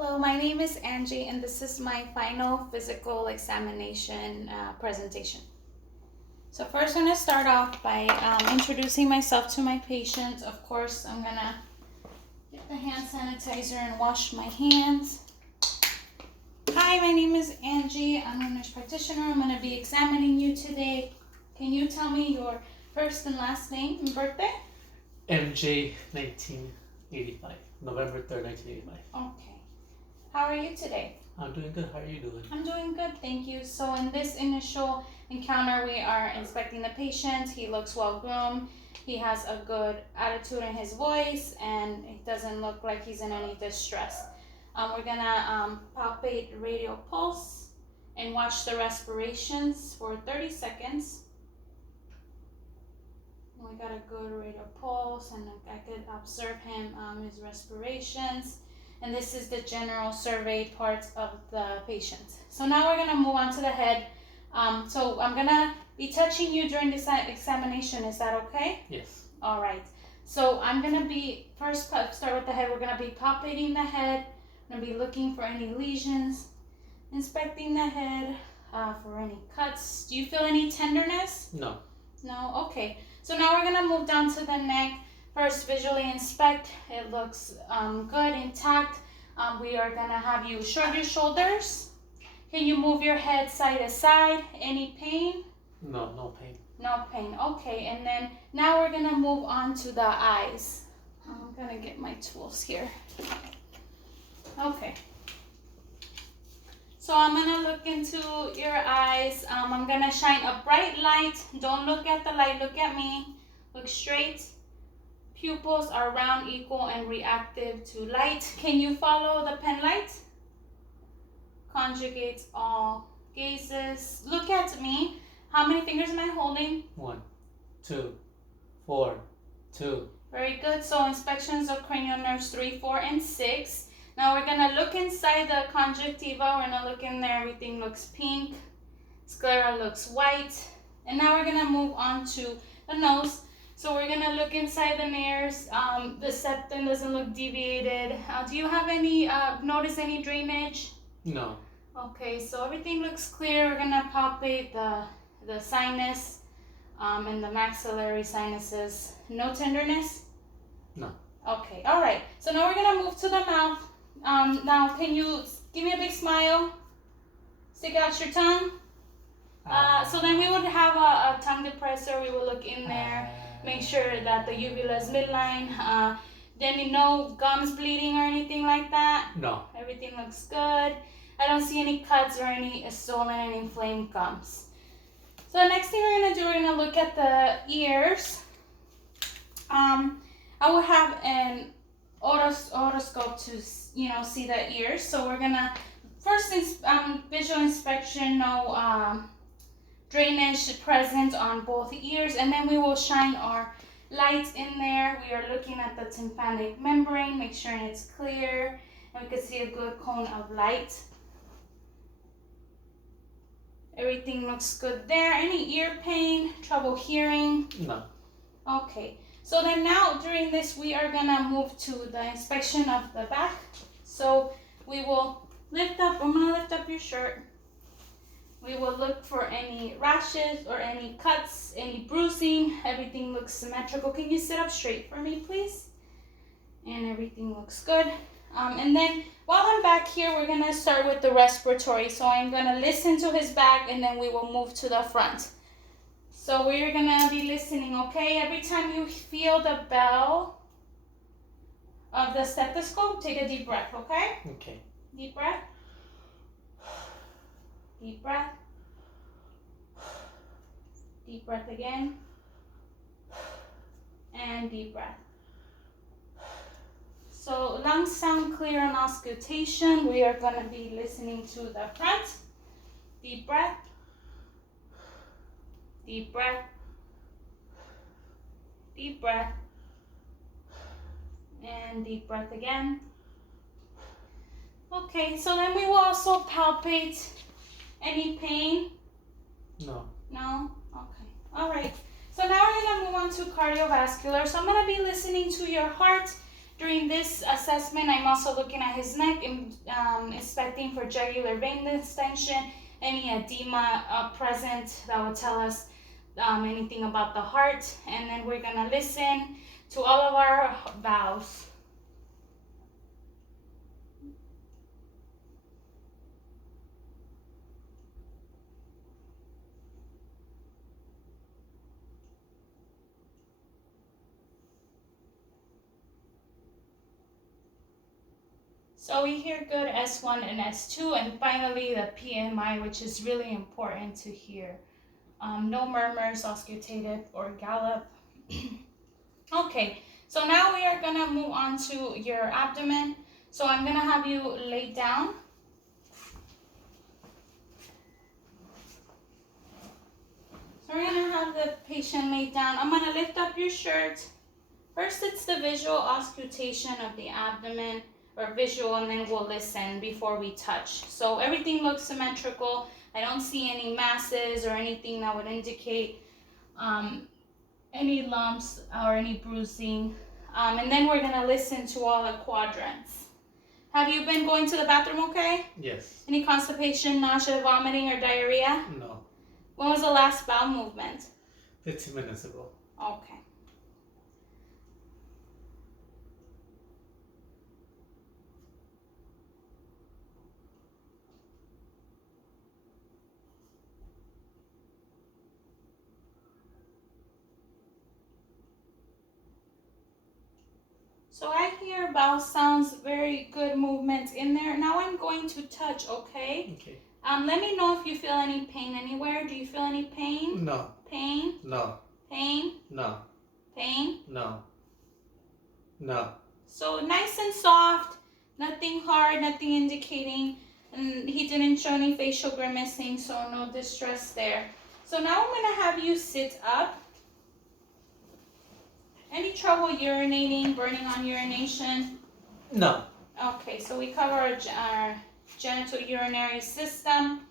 Hello, my name is Angie and this is my final physical examination presentation. So first I'm going to start off by introducing myself to my patient. Of course, I'm going to get the hand sanitizer and wash my hands. Hi, my name is Angie. I'm a nurse practitioner. I'm going to be examining you today. Can you tell me your first and last name and birthday? MJ 1985, November 3rd, 1985. Okay. How are you today? I'm doing good. How are you doing? I'm doing good, thank you. So in this initial encounter, we are inspecting the patient. He looks well groomed. He has a good attitude in his voice, and it doesn't look like he's in any distress. We're gonna palpate radial pulse and watch the respirations for 30 seconds. We got a good radial pulse, and I could observe him, his respirations. And this is the general survey part of the patient. So now we're gonna move on to the head. So I'm gonna be touching you during this examination. Is that okay? Yes. All right. So I'm gonna be, first start with the head. We're gonna be palpating the head. I'm gonna be looking for any lesions, inspecting the head for any cuts. Do you feel any tenderness? No. No? Okay. So now we're gonna move down to the neck. First, visually inspect. It looks good, intact. We are gonna have you shrug your shoulders. Can you move your head side to side? Any pain? No, no pain. No pain. Okay, and then now we're gonna move on to the eyes. I'm gonna get my tools here. Okay. So I'm gonna look into your eyes. I'm gonna shine a bright light. Don't look at the light, look at me. Look straight. Pupils are round, equal, and reactive to light. Can you follow the pen light? Conjugates all gazes. Look at me. How many fingers am I holding? 1, 2, 4, 2. Very good. So inspections of cranial nerves 3, 4, and 6. Now we're gonna look inside the conjunctiva. We're gonna look in there. Everything looks pink. Sclera looks white. And now we're gonna move on to the nose. So we're gonna look inside the nares. The septum doesn't look deviated. Do you have any, notice any drainage? No. Okay, so everything looks clear. We're gonna palpate the sinus and the maxillary sinuses. No tenderness? No. Okay, all right. So now we're gonna move to the mouth. Now, can you give me a big smile? Stick out your tongue. So then we would have a tongue depressor. We will look in there. Make sure that the uvula is midline. Then no gums bleeding or anything like that? No. Everything looks good. I don't see any cuts or any swollen and inflamed gums. So the next thing we're going to do, we're going to look at the ears. I will have an otoscope to see the ears. So we're going to first visual inspection, no drainage present on both ears, and then we will shine our light in there. We are looking at the tympanic membrane, make sure it's clear, and we can see a good cone of light. Everything looks good there. Any ear pain, trouble hearing? No. Okay, so then now during this we are gonna move to the inspection of the back. So we will I'm gonna lift up your shirt. We will look for any rashes or any cuts, any bruising. Everything looks symmetrical. Can you sit up straight for me, please? And everything looks good. And then while I'm back here, we're gonna start with the respiratory. So I'm gonna listen to his back, and then we will move to the front. So we're gonna be listening, okay? Every time you feel the bell of the stethoscope, take a deep breath, okay? Okay. Deep breath. Deep breath. Deep breath again. And deep breath. So lungs sound clear on auscultation. We are going to be listening to the front. Deep breath. Deep breath. Deep breath. And deep breath again. Okay, so then we will also palpate. Any pain? No. No? Okay. All right. So now we're going to move on to cardiovascular. So I'm going to be listening to your heart During this assessment, I'm also looking at his neck and inspecting for jugular vein distension, any edema present that would tell us anything about the heart. And then we're gonna listen to all of our valves. So we hear good S1 and S2, and finally the PMI, which is really important to hear. No murmurs, auscultative, or gallop. Okay, so now we are gonna move on to your abdomen. So I'm gonna have you lay down. So we're gonna have the patient lay down. I'm gonna lift up your shirt. First, it's the visual auscultation of the abdomen, or visual, and then we'll listen before we touch. So everything looks symmetrical. I don't see any masses or anything that would indicate any lumps or any bruising. And then we're gonna listen to all the quadrants. Have you been going to the bathroom okay? Yes. Any constipation, nausea, vomiting, or diarrhea? No. When was the last bowel movement? 15 minutes ago. Okay. So I hear bowel sounds, very good movement in there. Now I'm going to touch, okay? Okay. Let me know if you feel any pain anywhere. Do you feel any pain? No. Pain? No. Pain? No. Pain? No. No. So nice and soft, nothing hard, nothing indicating, and he didn't show any facial grimacing, so no distress there. So now I'm gonna have you sit up. Any trouble urinating, burning on urination? No. Okay, so we cover our genital urinary system.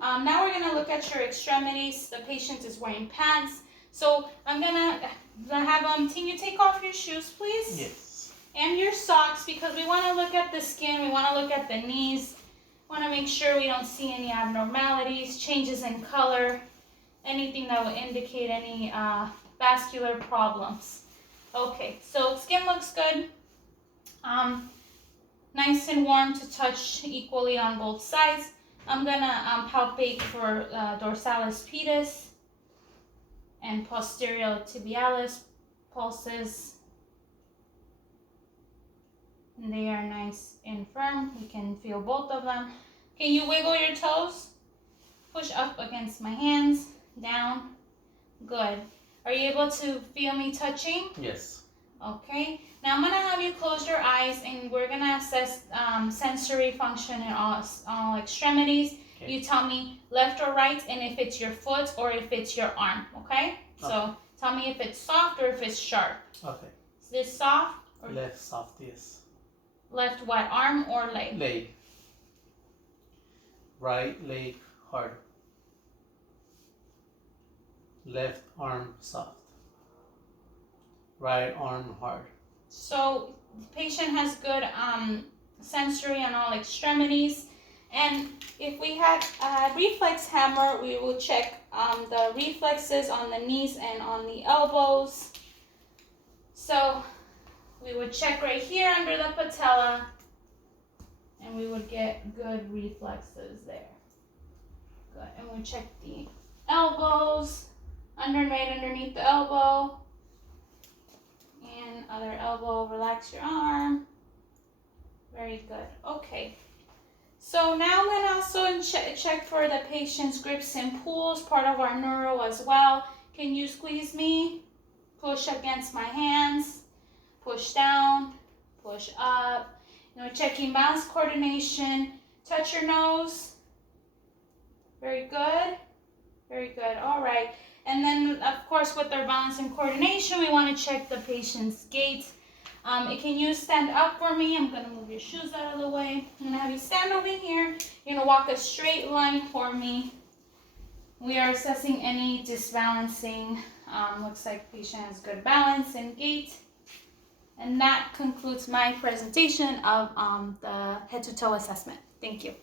Now we're gonna look at your extremities. The patient is wearing pants. So I'm gonna have can you take off your shoes, please? Yes. And your socks, because we wanna look at the skin, we wanna look at the knees. Wanna make sure we don't see any abnormalities, changes in color, anything that would indicate any vascular problems. Okay, so skin looks good. Nice and warm to touch equally on both sides. I'm gonna palpate for dorsalis pedis and posterior tibialis pulses. And they are nice and firm. We can feel both of them. Can you wiggle your toes? Push up against my hands, down. Good. Are you able to feel me touching? Yes. Okay. Now I'm gonna have you close your eyes, and we're gonna assess sensory function in all extremities. Okay. You tell me left or right, and if it's your foot or if it's your arm. Okay. So tell me if it's soft or if it's sharp. Okay. Is this soft or Left soft, yes. left what, arm or leg? Leg. Right leg hard. Left arm soft. Right arm hard. So the patient has good sensory on all extremities. And if we had a reflex hammer, we will check the reflexes on the knees and on the elbows. So we would check right here under the patella, and we would get good reflexes there. Good. And we'll check the elbows, right underneath the elbow. And other elbow, relax your arm. Very good. Okay. So now I'm going to also check for the patient's grips and pulls, part of our neuro as well. Can you squeeze me? Push against my hands. Push down. Push up. Checking balance coordination. Touch your nose. Very good. Very good. All right. And then, of course, with our balance and coordination, we want to check the patient's gait. Can you stand up for me? I'm going to move your shoes out of the way. I'm going to have you stand over here. You're going to walk a straight line for me. We are assessing any disbalancing. Looks like patient has good balance and gait. And that concludes my presentation of the head to toe assessment. Thank you.